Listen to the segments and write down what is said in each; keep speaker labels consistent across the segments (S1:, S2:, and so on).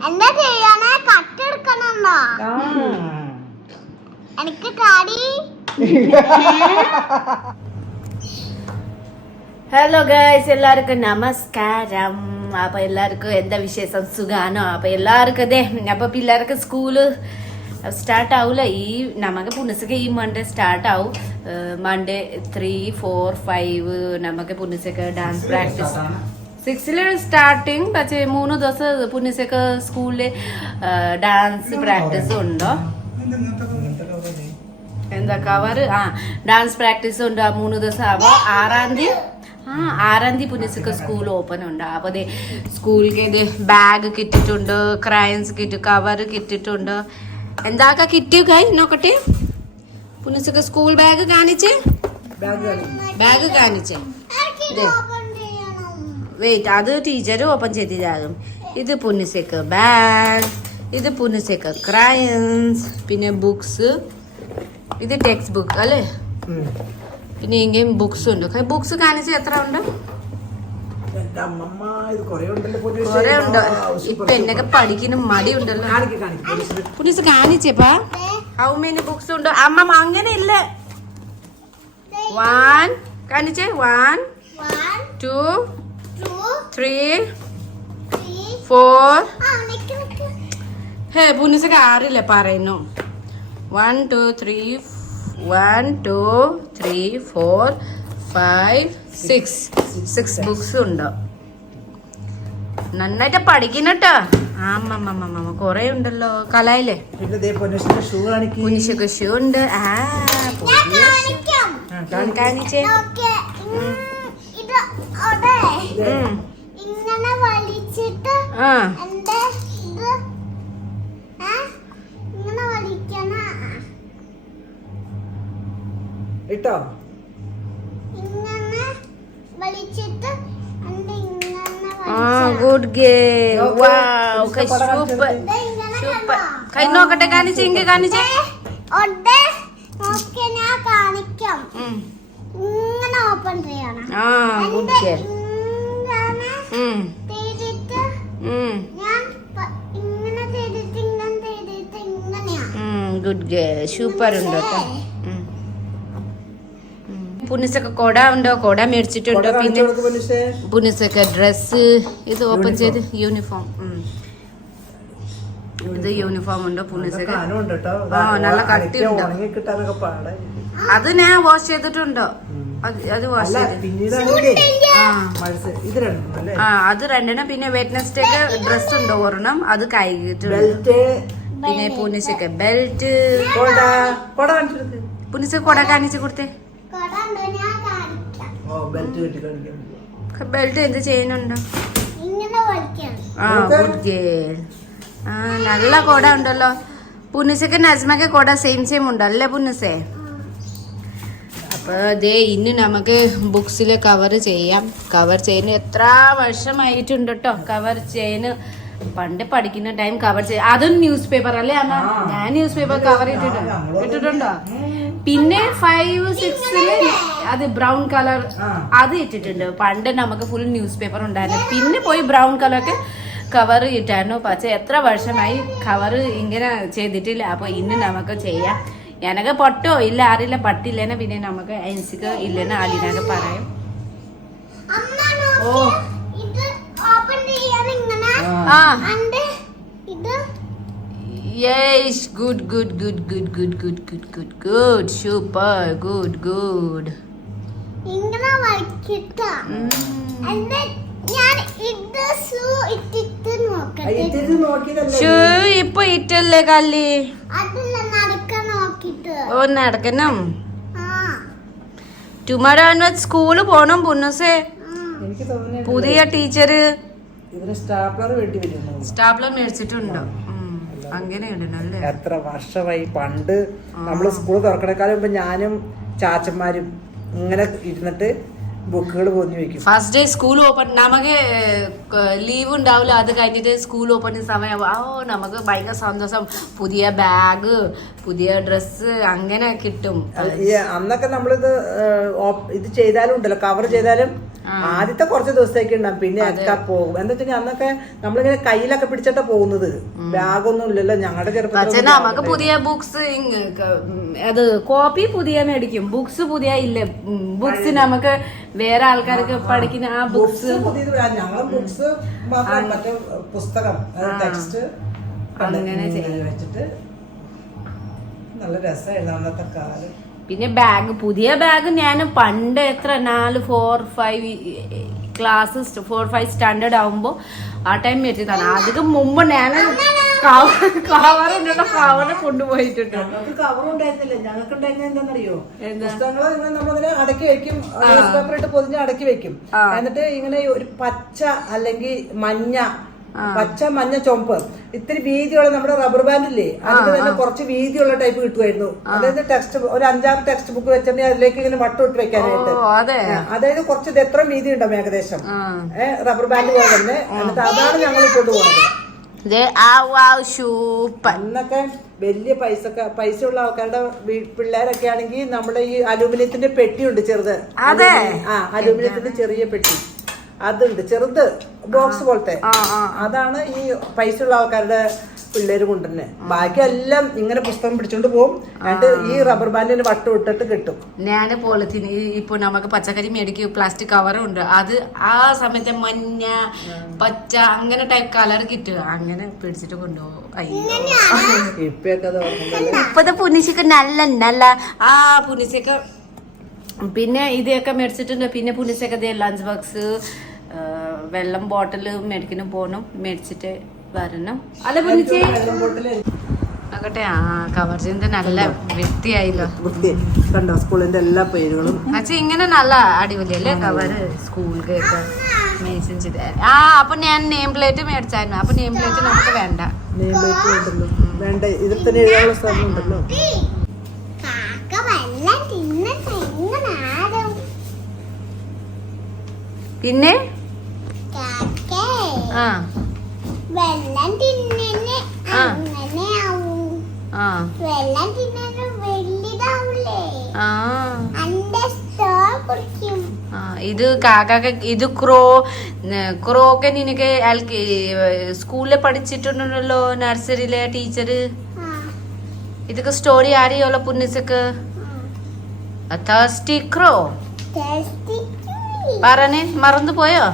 S1: എന്താ ചെയ്യാനേ? കട്ടെടുക്കണോ
S2: ആ.
S1: എനിക്ക് കാടി.
S3: ഹലോ ഗൈസ് എല്ലാവർക്കും നമസ്കാരം. അപ്പൊ എല്ലാവർക്കും എന്താ വിശേഷം? സുഖാനോ അപ്പൊ എല്ലാവർക്കും അതെ അപ്പൊ പിള്ളേർക്ക് സ്കൂൾ സ്റ്റാർട്ട് ആവൂല? ഈ നമുക്ക് പുനസക്ക് ഈ മൺഡേ സ്റ്റാർട്ട് ആവും. മൺഡേ ത്രീ ഫോർ ഫൈവ് നമുക്ക് പുനസക്ക് ഡാൻസ് പ്രാക്ടീസ് സിക്സിൽ സ്റ്റാർട്ടിങ് പക്ഷേ മൂന്ന് ദിവസം പുന്നിസൊക്കെ സ്കൂളിൽ ഡാൻസ് പ്രാക്ടീസ് ഉണ്ടോ? എന്താ കവർ ആ ഡാൻസ് പ്രാക്ടീസ് ഉണ്ട് ആ മൂന്ന് ദിവസം ആവുമ്പോൾ ആറാം തീയതി. ആ ആറാം തീയതി പുനസക്ക് സ്കൂൾ ഓപ്പൺ ഉണ്ട്. അപ്പോൾ അതെ സ്കൂളിലേക്ക് ഇത് ബാഗ് കിട്ടിയിട്ടുണ്ട് ക്രയൻസ് കിട്ടി കവർ കിട്ടിയിട്ടുണ്ട്. എന്താക്കാ കിട്ടിയോ കൈ? നോക്കട്ടെ. പുനസക്ക് സ്കൂൾ ബാഗ് കാണിച്ചേ? ബാഗ് കാണിച്ചേ. ഇത് വെയിറ്റ് അത് ടീച്ചർ ഓപ്പൺ ചെയ്തിട്ടാകും ഇത് പുനസക്ക് ബാഗ് ഇത് പുനസക്ക് ക്രയൻസ് പിന്നെ ബുക്സ് ഇത് ടെക്സ്റ്റ് ബുക്ക് അല്ലേ പിന്നെ ഇങ്ങനെയും ബുക്സ് ഉണ്ട്. ബുക്സ് കാണിച്ച് എത്ര ഉണ്ട്?
S2: അമ്മമ്മ ഇത് കൊറേ
S3: ഉണ്ടോ. ഇപ്പൊ എന്നൊക്കെ പഠിക്കുന്ന മടി ഉണ്ടല്ലോ. പുനീസ് കാണിച്ചേപ്പാ. ഹൗ മെനി ബുക്സ് ഉണ്ടോ? അമ്മ അങ്ങനെ ഇല്ല വൺ കാണിച്ചേ? One
S1: one
S3: two
S1: three, four.
S3: ഹേ പൂനിസക്ക് ആറില്ലേ പറയുന്നു. One two three one two three four five six six books ഉണ്ടോ? നന്നായിട്ട് പഠിക്കണട്ടോ ആമ്മമ്മമ്മ കൊറേ ഉണ്ടല്ലോ. കലയില്ലേ?
S2: പൂനിശക്ക് ഷൂ
S3: ഉണ്ട്. ആ കാണിച്ചേ
S1: ഇങ്ങനെ വലിച്ചിട്ട്
S3: ആ.
S2: ഇട്ടോ?
S3: ഗുഡ്
S2: ഗെയിം
S3: വാവ്
S2: കൈ
S3: സൂപ്പർ കൈ നോക്കട്ടെ കാണിച്ചേ ഇങ്ങ കാണിച്ചേ.
S1: ഒട്ടേ നോക്കി ഞാൻ കാണിക്കാം. ഇങ്ങനെ ഓപ്പൺ
S3: ആ ഗുഡ്
S1: ഗേൾ
S3: ഗുഡ് സൂപ്പർ ഉണ്ട് കൊട ഉണ്ടോ? കൊട മേടിച്ചിട്ടുണ്ടോ. പിന്നെ പുനിസൊക്കെ ഡ്രസ്സ് ഇത് ഓപ്പൺ ചെയ്ത് യൂണിഫോം ഇത് യൂണിഫോം ഉണ്ടോ പുനിസൊക്കെ? ആ നല്ല കട്ടിയുണ്ടോ. അത് ഞാൻ വാഷ് ചെയ്തിട്ടുണ്ടോ? അത് രണ്ടെണ്ണം പിന്നെ വെറ്റ്നസ്ഡേക്ക് ഡ്രസ് ഉണ്ടോ ഒരെണ്ണം. അത്
S2: കായിട്ടുണ്ട്
S3: പിന്നെ പൂനിച്ചക്ക്. ബെൽറ്റ്
S2: പൂനിച്ച കൊട
S3: കാണിച്ചു കൊടുത്തേ.
S2: ബെൽറ്റ്
S3: എന്ത് ചെയ്യുന്നുണ്ടോ? നല്ല കൊട ഉണ്ടല്ലോ. പുനിസക്ക് നസ്മക്ക് കൊട സെയിം സെയിം ഉണ്ടോ? അല്ലേ പുനിസേ അപ്പൊ ദേ ഇന്ന് നമുക്ക് ബുക്സിൽ കവർ ചെയ്യാം. കവർ ചെയ്യുന്ന എത്ര വർഷമായിട്ടുണ്ട് കേട്ടോ കവർ ചെയ്യുന്ന പണ്ട് പഠിക്കുന്ന ടൈം കവർ ചെയ്യ അതും ന്യൂസ് പേപ്പർ അല്ലേ അമ്മ? ഞാൻ ന്യൂസ് പേപ്പർ കവർ ഇട്ടിട്ടുണ്ട്? ഇട്ടിട്ടുണ്ടോ പിന്നെ ഫൈവ് സിക്സിൽ അത് ബ്രൗൺ കളർ അത് ഇട്ടിട്ടുണ്ട്. പണ്ട് നമുക്ക് ഫുൾ ന്യൂസ് പേപ്പർ ഉണ്ടായിരുന്നു. പിന്നെ പോയി ബ്രൗൺ കളറൊക്കെ കവർ ഇട്ടായിരുന്നു. പക്ഷെ എത്ര വർഷമായി കവർ ഇങ്ങനെ ചെയ്തിട്ടില്ല. അപ്പോൾ ഇന്ന് നമുക്ക് ചെയ്യാം. എനക്ക് പൊട്ടോ? ഇല്ല അറിയില്ല പട്ടില്ലേനെ പിന്നെ നമുക്ക് എനിക്ക് ഇല്ലെന്ന് അടിനൊക്കെ പറയും.
S1: അമ്മ
S3: ഓ
S1: നോക്കിയേ ഇത് ഓപ്പൺ ചെയ്യാൻ ഇങ്ങനെ.
S3: ആ.
S1: എന്റെ ഇത്.
S3: Yes good good good good good good good good good super good good
S1: ഇങ്ങനെ എന്റെ ഞാൻ ഇത് ഷൂ ഇട്ടിട്ട് നോക്കട്ടെ.
S3: ഷൂ ഇപ്പൊ ഇട്ടല്ലേ കല്ലി?
S1: അതല്ല നടക്കാൻ ഒന്ന്
S3: അടക്കണം ടുമാരോ സ്കൂൾ പോണം പുന്നസേ. പുതിയ ടീച്ചർ
S2: സ്റ്റാപ്ലർ എത്ര വർഷമായി പണ്ട് നമ്മൾ സ്കൂൾ തുറക്കണേക്കാളും ഞാനും ചാച്ചന്മാരും ഇങ്ങനെ ഇരുന്നിട്ട് ബുക്കുകൾ പൊന്നി വെക്കും.
S3: ഫസ്റ്റ് ഡേ സ്കൂൾ ഓപ്പൺ നമുക്ക് ലീവ് ഉണ്ടാവില്ല. അത് കഴിഞ്ഞിട്ട് സ്കൂൾ ഓപ്പണിങ് സമയം ഓ നമുക്ക് ഭയങ്കര സന്തോഷം. പുതിയ ബാഗ് പുതിയ ഡ്രസ്സ് അങ്ങനെ കിട്ടും.
S2: അന്നൊക്കെ നമ്മളിത് ഇത് ചെയ്താലും ഉണ്ടല്ലോ. കവർ ചെയ്താലും ആദ്യത്തെ കുറച്ച് ദിവസത്തേക്ക് ഉണ്ടാവും. പിന്നെ ഒക്കെ പോകും. എന്താ വെച്ചാൽ അന്നൊക്കെ നമ്മളിങ്ങനെ കയ്യിലൊക്കെ പിടിച്ചിട്ടാ പോകുന്നത്. ബാഗൊന്നും ഇല്ലല്ലോ. ഞങ്ങളുടെ
S3: ചെറുപ്പം
S2: ചെറുപ്പത്തിൽ
S3: നമുക്ക് പുതിയ ബുക്സ് അത് കോപ്പി പുതിയ മേടിക്കും. ബുക്സ് പുതിയ ഇല്ല. ബുക്സ് നമുക്ക് വേറെ ആൾക്കാർക്ക് പഠിക്കുന്ന ആ ബുക്സ്
S2: പുതിയത് ഞങ്ങളെ ബുക്സ് മറ്റേ പുസ്തകം ടെക്സ്റ്റ്
S3: അങ്ങനെ
S2: വെച്ചിട്ട് നല്ല രസമായിരുന്നു അന്നത്തെ കാലം.
S3: പിന്നെ ബാഗ് പുതിയ ബാഗ് ഞാൻ പണ്ട് എത്ര നാല് four five class four five standard ആകുമ്പോൾ ആ ടൈം വെച്ചിട്ടാണ് അതിന് മുമ്പ് ഞാൻ കവറ് കൊണ്ടുപോയിട്ടുണ്ട്.
S2: കവർ അടക്കി വെക്കും. ന്യൂസ് പേപ്പർ ഇട്ട് പൊതിഞ്ഞ് അടക്കി വെക്കും. എന്നിട്ട് ഇങ്ങനെ ഒരു പച്ച അല്ലെങ്കിൽ മഞ്ഞ പച്ച മഞ്ഞ ചുമപ്പ് ഇത്തിരി വീതിയുള്ള നമ്മുടെ റബ്ബർ ബാൻഡ് ഇല്ലേ? അതിന് തന്നെ കുറച്ച് വീതിയുള്ള ടൈപ്പ് കിട്ടുമായിരുന്നു. അതായത് ടെക്സ്റ്റ് ഒരു അഞ്ചാറ് ടെക്സ്റ്റ് ബുക്ക് വെച്ചിട്ടുണ്ടെങ്കിൽ അതിലേക്ക് ഇങ്ങനെ വട്ടം ഇട്ട് വെക്കാനായിട്ട്. അതായത് കുറച്ച് ഇത് എത്ര വീതി ഉണ്ടാവും ഏകദേശം? റബ്ബർ ബാൻഡ് പോലെ തന്നെ. എന്നിട്ട് അതാണ് ഞങ്ങൾ ഇട്ടോണ്ട് പോകുന്നത് അന്നൊക്കെ വലിയ പൈസ പൈസ ഉള്ള ആൾക്കാരുടെ പിള്ളേരൊക്കെ ആണെങ്കിൽ നമ്മുടെ ഈ അലൂമിനിയത്തിന്റെ പെട്ടിയുണ്ട് ചെറുത്.
S3: അതെ.
S2: ആ അലൂമിനിയത്തിന്റെ ചെറിയ പെട്ടി. അതുണ്ട് ചെറുത് ബോക്സ് പോലത്തെ. അതാണ് ഈ പൈസ ഉള്ള ആൾക്കാരുടെ പിള്ളേര് കൊണ്ടുവരുന്നത് ബാക്കി എല്ലാം ഇങ്ങനെ പുസ്തകം പിടിച്ചോണ്ട് പോകും എന്നിട്ട് ഈ റബ്ബർ ബാൻഡിന് വട്ടം ഇട്ടിട്ട് കിട്ടും.
S3: ഞാൻ പോളിത്തീൻ ഇപ്പൊ നമുക്ക് പച്ചക്കറി മേടിക്കും പ്ലാസ്റ്റിക് കവറും ഉണ്ട്. അത് ആ സമയത്തെ മഞ്ഞ പച്ച അങ്ങനെ ടൈപ്പ് കളർ കിട്ടുക അങ്ങനെ പിടിച്ചിട്ട് കൊണ്ടുപോകും. ഇപ്പത്തെ പുനിശക്ക് നല്ല നല്ല ആ പുനിശക്ക് പിന്നെ ഇതൊക്കെ മേടിച്ചിട്ടുണ്ട്. പിന്നെ പുനിശക്കതേ ലഞ്ച് ബോക്സ് വെള്ളം ബോട്ടിൽ മേടിക്കണം പോകണം മേടിച്ചിട്ട് വരണം. അല്ല
S2: ബോട്ടിൽ.
S3: ആകട്ടെ ആ കവർജിന്റെ ചെയ്ത് നല്ല വൃത്തിയായില്ലോ.
S2: കണ്ടോ? സ്കൂളിന്റെ എല്ലാ പേരുകളും.
S3: അച്ഛൻ ഇങ്ങനെ നല്ല അടിപൊളി അല്ലേ കവർ സ്കൂൾ കേക്ക് മേടിച്ചും ചെയ്ത്. ആ അപ്പൊ ഞാൻ നെയിം പ്ലേറ്റ് മേടിച്ചായിരുന്നു. അപ്പൊ നെയിം പ്ലേറ്റ് നമുക്ക് വേണ്ട.
S2: നെയിം പ്ലേറ്റ് വേണ്ട ഇതിൽ തന്നെ എഴുതാനുള്ള സ്ഥലം ഉണ്ടല്ലോ.
S3: പിന്നെ?
S1: വെള്ളം തിന്നെ
S3: ആ.
S1: അങ്ങനെയാവും. വെള്ളം സ്റ്റോ
S3: ആ, ഇത് കാക്കാക്ക് ഇത് ക്രോ ക്രോക്കെ നിനക്ക് സ്കൂളിൽ പഠിച്ചിട്ടുണ്ടല്ലോ നഴ്സറിയിലെ ടീച്ചർ ഇതൊക്കെ സ്റ്റോറി അറിയോല്ലോ പുണ്യസക്ക് തേഴ്സ്റ്റി ക്രോ പറഞ്ഞേ മറന്നു പോയോ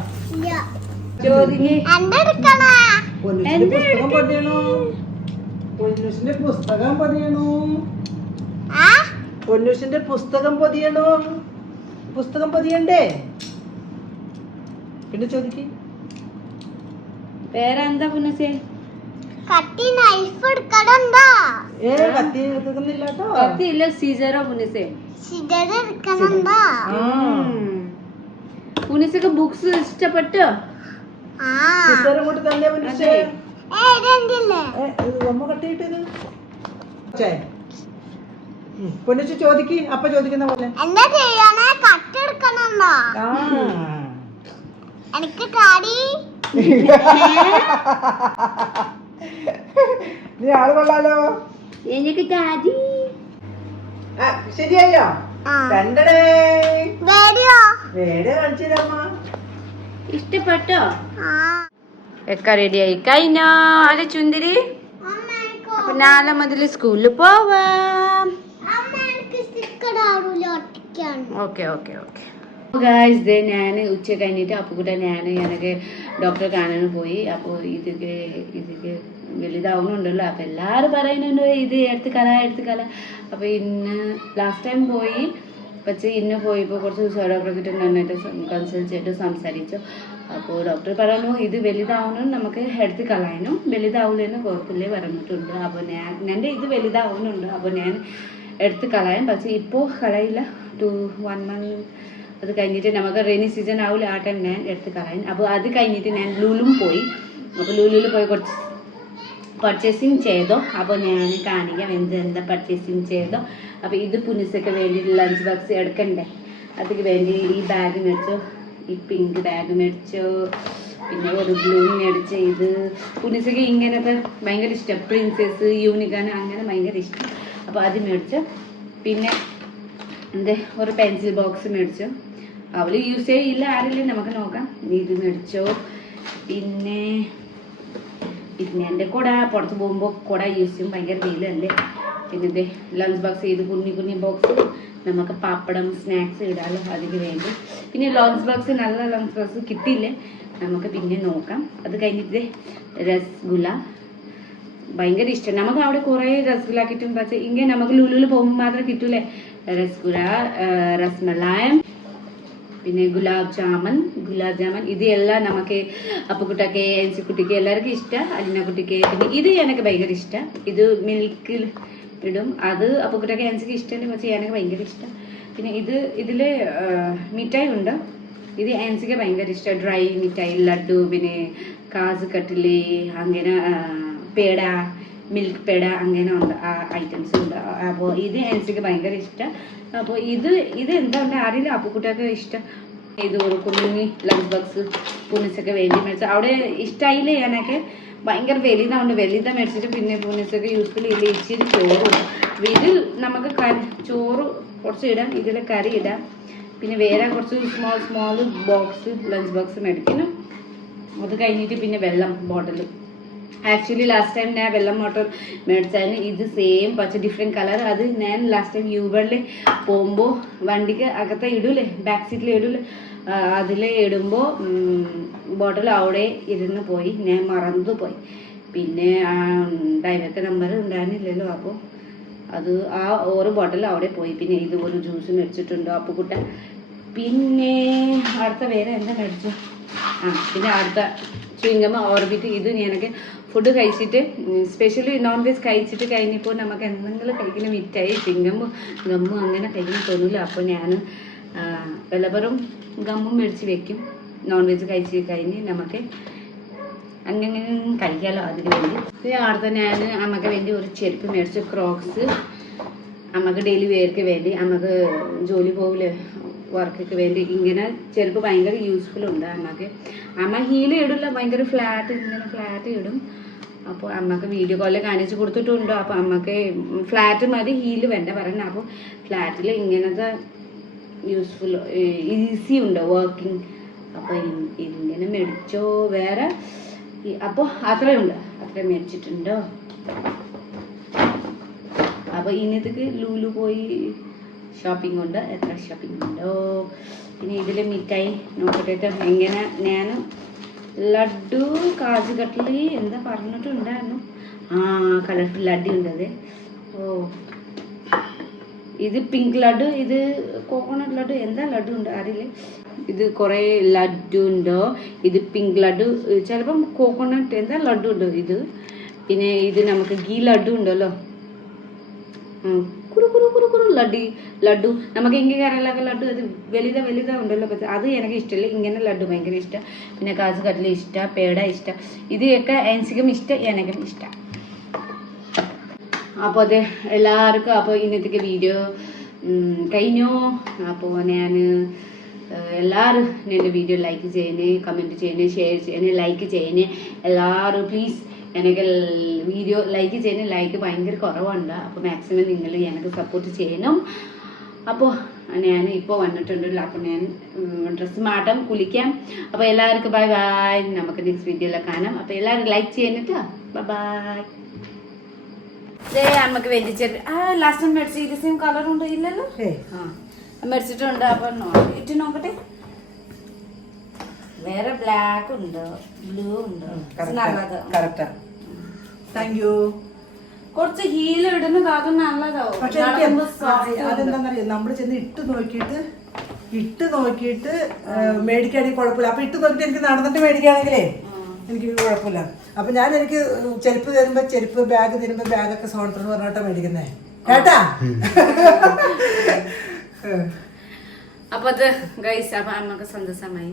S2: പുസ്തകം പതിയണോ? പൊന്നൂസിന്റെ പുസ്തകം പതിയണോ?
S1: ആ?
S2: പൊന്നൂസിന്റെ പുസ്തകം പൊതിയണോ? പുസ്തകം പൊതിയണ്ടേ? പിന്നെ ചോദിക്ക്.
S3: പേരെന്താ പുണ്യസേ
S1: കത്തി നൈഫ് എടുക്കണുണ്ടോ?
S2: ഏ കത്തി എടുക്കുന്നില്ല കേട്ടോ
S3: കത്തിയില്ല സീസറോ പുണ്യസേ
S1: സിഗർ എടുക്കണുണ്ടോ?
S3: പുണ്യസക്ക് ബുക്സ് ഇഷ്ടപ്പെട്ടോ?
S2: ഇങ്ങോട്ട് തന്നെ ഇത് നമ്മ കട്ടിയിട്ടത് ചേ. പൊന്നൂസ് ചോദിക്ക്. അപ്പ ചോദിക്കുന്ന പോലെ.
S1: എന്താ ചെയ്യണേ കട്ടെടുക്കണുണ്ടോ
S2: ആ.
S1: എനിക്ക് കാടി.
S2: നീ ആൾ കൊള്ളാലോ.
S3: എനിക്ക് കാടി.
S2: ആ ശരിയായോ?
S1: ആ.
S2: രണ്ടടേ
S1: വേടിയോ
S2: കാണിച്ചില്ല കാണിച്ചില്ലമ്മ
S3: ഇഷ്ടപ്പെട്ടോ?
S1: ആ.
S3: റെഡി റെഡിയായി കഴിഞ്ഞോ അല്ല ചുന്തിരി. അപ്പൊ നാളെ മുതൽ സ്കൂളിൽ പോവാം. Okay okay okay. ഗായ്സ് ദേ ഞാൻ ഉച്ച കഴിഞ്ഞിട്ട് അപ്പുകൂടെ ഞാൻ എനിക്ക് ഡോക്ടറെ കാണാൻ പോയി. അപ്പോൾ ഇതൊക്കെ ഇതൊക്കെ വലുതാവുന്നുണ്ടല്ലോ അപ്പോൾ എല്ലാവരും പറയുന്നുണ്ട് ഇത് എടുത്ത് കല എടുത്ത് കല അപ്പോൾ ഇന്ന് ലാസ്റ്റ് ടൈം പോയി. പക്ഷേ ഇന്ന് പോയപ്പോൾ കുറച്ച് സോഡോപ്രൊക്കിട്ട് നന്നായിട്ട് കൺസൾട്ട് ചെയ്തിട്ട് സംസാരിച്ചു. അപ്പോൾ ഡോക്ടർ പറഞ്ഞു ഇത് വലുതാവണം നമുക്ക് എടുത്ത് കളയണം വലുതാവില്ലെന്ന് കുഴപ്പമില്ലേ പറഞ്ഞിട്ടുണ്ട്. അപ്പോൾ ഞാൻ എന്റെ ഇത് വലുതാവുന്നുണ്ട്. അപ്പോൾ ഞാൻ എടുത്ത് കളയാൻ പക്ഷേ ഇപ്പോൾ കളയില്ല. ടു വൺ മന്ത് അത് കഴിഞ്ഞിട്ട് നമുക്ക് റെയിനി സീസൺ ആവില്ല ആ ടൈം ഞാൻ എടുത്ത് കളയാൻ. അപ്പോൾ അത് കഴിഞ്ഞിട്ട് ഞാൻ ലുലും പോയി. അപ്പോൾ ലുലുവിൽ പോയി കുറച്ച് പർച്ചേസിങ് ചെയ്തോ. അപ്പോൾ ഞാൻ കാണിക്കാം എന്ത് എന്താ പർച്ചേസിങ് ചെയ്തോ അപ്പോൾ ഇത് പുനിസൊക്കെ വേണ്ടി ലഞ്ച് ബോക്സ് എടുക്കണ്ടേ? അതിന് വേണ്ടി ഈ ബാഗ് മേടിച്ചു. ഈ പിങ്ക് ബാഗ് മേടിച്ചു. പിന്നെ ഒരു ബ്ലൂ മേടിച്ച്. ഇത് പുനിസയ്ക്ക് ഇങ്ങനത്തെ ഭയങ്കര ഇഷ്ടം. പ്രിൻസസ് യൂണിക്കാണ് അങ്ങനെ ഭയങ്കര ഇഷ്ടം. അപ്പോൾ അത് മേടിച്ചു. പിന്നെ എന്ത്? ഒരു പെൻസിൽ ബോക്സ് മേടിച്ചു. അവൾ യൂസ് ചെയ്യില്ല ആരല്ലേ. നമുക്ക് നോക്കാം. ഇത് മേടിച്ചോ. പിന്നെ പിന്നെ എന്റെ കൂടെ പുറത്ത് പോകുമ്പോൾ കൂടെ യൂസ് ചെയ്യും ഭയങ്കര വെയിലല്ലേ പിന്നെ ഇത് ലഞ്ച് ബോക്സ് ചെയ്ത് കുഞ്ഞി കുഞ്ഞി ബോക്സ് നമുക്ക് പാപ്പടം സ്നാക്സ് ഇടാലോ അതിന് വേണ്ടി. പിന്നെ ലഞ്ച് ബോക്സ് നല്ല ലഞ്ച് ബോക്സ് കിട്ടിയില്ലേ? നമുക്ക് പിന്നെ നോക്കാം. അത് കഴിഞ്ഞിട്ട് രസഗുല ഭയങ്കര ഇഷ്ടം. നമുക്ക് അവിടെ കുറേ രസഗുല കിട്ടും. പക്ഷേ ഇങ്ങനെ നമുക്ക് ലുലുവിൽ പോകുമ്പോൾ മാത്രം കിട്ടൂലേ? രസഗുല രസമലായം പിന്നെ ഗുലാബ് ജാമുൻ ഗുലാബ് ജാമുൻ. ഇത് എല്ലാം നമുക്ക് അപ്പുക്കുട്ടക്ക് എൻസിക്കുട്ടിക്ക് എല്ലാവർക്കും ഇഷ്ടം അലിനക്കുട്ടിക്ക് പിന്നെ ഇത് എനിക്ക് ഭയങ്കര ഇഷ്ടം. ഇത് മിൽക്കിൽ ഇടും. അത് അപ്പുക്കുട്ടക്ക് എൻസിക്ക് ഇഷ്ടമുണ്ട് പക്ഷേ എനിക്ക് ഭയങ്കര ഇഷ്ടം. പിന്നെ ഇത് ഇതിൽ മിഠായി ഉണ്ട്? ഇത് എൻസിക്ക് ഭയങ്കര ഇഷ്ടം. ഡ്രൈ മിഠായി ലഡു പിന്നെ കാജു കട്ടിലി അങ്ങനെ പേട മിൽക്ക് പേട അങ്ങനെ ഉണ്ട് ആ ഐറ്റംസ് ഉണ്ട്. അപ്പോൾ ഇത് എനിക്ക് ഭയങ്കര ഇഷ്ടം. അപ്പോൾ ഇത് ഇത് എന്താണ്ട് അറിയില്ല അപ്പുക്കുട്ടിയൊക്കെ ഇഷ്ടം? ഇത് കുഞ്ഞി ലഞ്ച് ബോക്സ് പുനിസൊക്കെ വേണ്ടി മേടിച്ചു. അവിടെ ഇഷ്ടമായില്ല ഞാനൊക്കെ? ഭയങ്കര വലുതാവുണ്ട് വലുത മേടിച്ചിട്ട് പിന്നെ പുനിസൊക്കെ യൂസ്ഫുൾ ഇല്ല. ഇച്ചിരി ചോറും ഇതിൽ നമുക്ക് കറി ചോറ് കുറച്ച് ഇടാം. ഇതിൽ കറി ഇടാം. പിന്നെ വേറെ കുറച്ച് small small box lunch box മേടിക്കണം അത് കഴിഞ്ഞിട്ട് പിന്നെ വെള്ളം ബോട്ടിൽ ആക്ച്വലി ലാസ്റ്റ് ടൈം ഞാൻ വെള്ളം മോട്ടർ മേടിച്ചായിരുന്നു. ഇത് സെയിം പക്ഷേ ഡിഫറെന്റ് കളർ അത് ഞാൻ ലാസ്റ്റ് ടൈം യൂബറിൽ പോകുമ്പോൾ വണ്ടിക്ക് അകത്തെ ഇടൂലേ ബാക്ക് സീറ്റിൽ ഇടൂലേ അതിൽ ഇടുമ്പോൾ ബോട്ടിൽ അവിടെ ഇരുന്ന് പോയി. ഞാൻ മറന്നു പോയി. പിന്നെ ഡ്രൈവറുടെ നമ്പർ ഉണ്ടായിരുന്നില്ലല്ലോ അപ്പോൾ അത് ആ ഓരോ ബോട്ടിൽ അവിടെ പോയി. പിന്നെ ഇത് ഒരു ജ്യൂസ് മേടിച്ചിട്ടുണ്ട് അപ്പുക്കുട്ട. പിന്നെ അടുത്ത വേറെ എന്താ മേടിച്ചു? ആ പിന്നെ അടുത്ത ചുവങ്ങമ്മ ഓർബിറ്റ് ഇത് ഞാനൊക്കെ ഫുഡ് കഴിച്ചിട്ട് സ്പെഷ്യലി നോൺ വെജ് കഴിച്ചിട്ട് കഴിഞ്ഞപ്പോൾ നമുക്ക് എന്തെങ്കിലും കഴിക്കുന്ന മിറ്റായി ചുങ്കമ്മ ഗമ്മും അങ്ങനെ കഴിക്കാൻ തോന്നില്ല അപ്പോൾ ഞാൻ വിലപറും ഗമ്മും മേടിച്ച് വെക്കും. നോൺ വെജ് കഴിച്ച് കഴിഞ്ഞ് നമുക്ക് അങ്ങനെ കഴിക്കാമല്ലോ അതിന് വേണ്ടി. പിന്നെ അടുത്ത ഞാൻ അമ്മയ്ക്ക് വേണ്ടി ഒരു ചെരുപ്പ് മേടിച്ചു ക്രോക്സ് അമ്മയ്ക്ക് ഡെയിലി വെയർക്ക് വേണ്ടി അമ്മയ്ക്ക് ജോലി പോകില്ല വർക്കൊക്കെ വേണ്ടി ഇങ്ങനെ ചെരുപ്പ് ഭയങ്കര യൂസ്ഫുൾ ഉണ്ട് അമ്മയ്ക്ക്. അമ്മ ഹീൽ ഇടില്ല ഭയങ്കര ഫ്ലാറ്റ് ഇങ്ങനെ ഫ്ലാറ്റ് ഇടും. അപ്പോൾ അമ്മയ്ക്ക് വീഡിയോ കോളിൽ കാണിച്ച് കൊടുത്തിട്ടുണ്ട്. അപ്പോൾ അമ്മയ്ക്ക് ഫ്ലാറ്റ് മതി ഹീൽ വേണ്ട പറയണ. അപ്പോൾ ഫ്ലാറ്റിൽ ഇങ്ങനത്തെ യൂസ്ഫുൾ ഈസി ഉണ്ട് വർക്കിംഗ് അപ്പോൾ ഇങ്ങനെ മേടിച്ചോ വേറെ? അപ്പോൾ അത്രയുണ്ട് അത്ര മേടിച്ചിട്ടുണ്ടോ? അപ്പോൾ ഇതൊക്കെ ലൂലു പോയി ഷോപ്പിംഗ് ഉണ്ട് എത്ര ഷോപ്പിംഗ് ഉണ്ടോ? പിന്നെ ഇതിൽ മിഠായി നോക്കട്ടെ എങ്ങനെ ഞാൻ ലഡു കാജു കട്ടിൽ എന്താ പറഞ്ഞിട്ടുണ്ടായിരുന്നു. ആ കളർഫുൾ ലഡ്ഡു ഉണ്ടത് ഓ. ഇത് പിങ്ക് ലഡു ഇത് കോക്കോണട്ട് ലഡു എന്താ ലഡു ഉണ്ട് അറിയില്ല ഇത് കുറേ ലഡു ഉണ്ടോ? ഇത് പിങ്ക് ലഡു ചിലപ്പം കോക്കോണട്ട് എന്താ ലഡു ഉണ്ടോ ഇത്? പിന്നെ ഇത് നമുക്ക് ഗീ ലഡു ഉണ്ടല്ലോ. കുറു കുറു കുറു കുറു ലഡു ലഡു. നമുക്ക് ഇങ്ങനെ കരളൊക്കെ ലഡു അത് വലുത വലുത ഉണ്ടല്ലോ. അത് എനിക്ക് ഇഷ്ടമില്ല ഇങ്ങനെ ലഡു ഭയങ്കര ഇഷ്ടം. പിന്നെ കാജു കട്ലി ഇഷ്ടം പേട ഇഷ്ടം. ഇതൊക്കെ എനിക്കും ഇഷ്ടം എനിക്കും ഇഷ്ടം. അപ്പോൾ അതെ എല്ലാവർക്കും അപ്പോൾ ഇന്നത്തേക്ക് വീഡിയോ കഴിഞ്ഞു? അപ്പോൾ ഞാൻ എല്ലാവരും എന്റെ വീഡിയോ ലൈക്ക് ചെയ്യണേ കമന്റ് ചെയ്യണേ ഷെയർ ചെയ്യണേ ലൈക്ക് ചെയ്യണേ. എല്ലാവരും പ്ലീസ് എനിക്ക് വീഡിയോ ലൈക്ക് ചെയ്യുന്ന ലൈക്ക് ഭയങ്കര കുറവുണ്ട് അപ്പോൾ മാക്സിമം നിങ്ങൾ എനിക്ക് സപ്പോർട്ട് ചെയ്യണം. അപ്പോൾ ഞാൻ ഇപ്പോൾ വന്നിട്ടുണ്ട് അപ്പോൾ ഞാൻ ഡ്രസ്സ് മാറ്റാം കുളിക്കാം. അപ്പോൾ എല്ലാവർക്കും ബൈ ബൈ നമുക്ക് നെക്സ്റ്റ് വീഡിയോയിൽ കാണാം. അപ്പോൾ എല്ലാവരും ലൈക്ക് ചെയ്യണിട്ടോ ബൈ ബൈ വേണ്ടി ചെറിയ ആ ലാസ്റ്റ് മേടിച്ച്. ഇത് സെയിം കളർ ഉണ്ട്. ഇല്ലല്ലോ? ആ മേടിച്ചിട്ടുണ്ട്. അപ്പൊ ഇട്ട് നോക്കട്ടെ. വേറെ ബ്ലാക്ക് ഉണ്ട് ബ്ലൂ ഉണ്ട്. നല്ലത്.
S2: കറക്റ്റാ താങ്ക് യു
S3: കുറച്ച് ഹീൽ ഇടുന്ന അത് നല്ലതാവും.
S2: പക്ഷെ. അതെന്താന്നറിയോ? നമ്മൾ ചെന്ന് ഇട്ട് നോക്കിയിട്ട് ഇട്ട് നോക്കിയിട്ട് മേടിക്കുകയാണെങ്കിൽ കുഴപ്പമില്ല. അപ്പൊ ഇട്ട് നോക്കിയിട്ട് എനിക്ക് നടന്നിട്ട് മേടിക്കുകയാണെങ്കിലേ എനിക്ക് കുഴപ്പമില്ല. അപ്പൊ ഞാൻ എനിക്ക് ചെരുപ്പ് തരുമ്പോ ചെരുപ്പ് ബാഗ് തരുമ്പോ ബാഗൊക്കെ സോണത്തിന് പറഞ്ഞിട്ടാ മേടിക്കുന്നേ. കേട്ടാ?
S3: അപ്പൊ അത് ഗൈസ് അപ്പൊ അമ്മയ്ക്ക് സന്തോഷമായി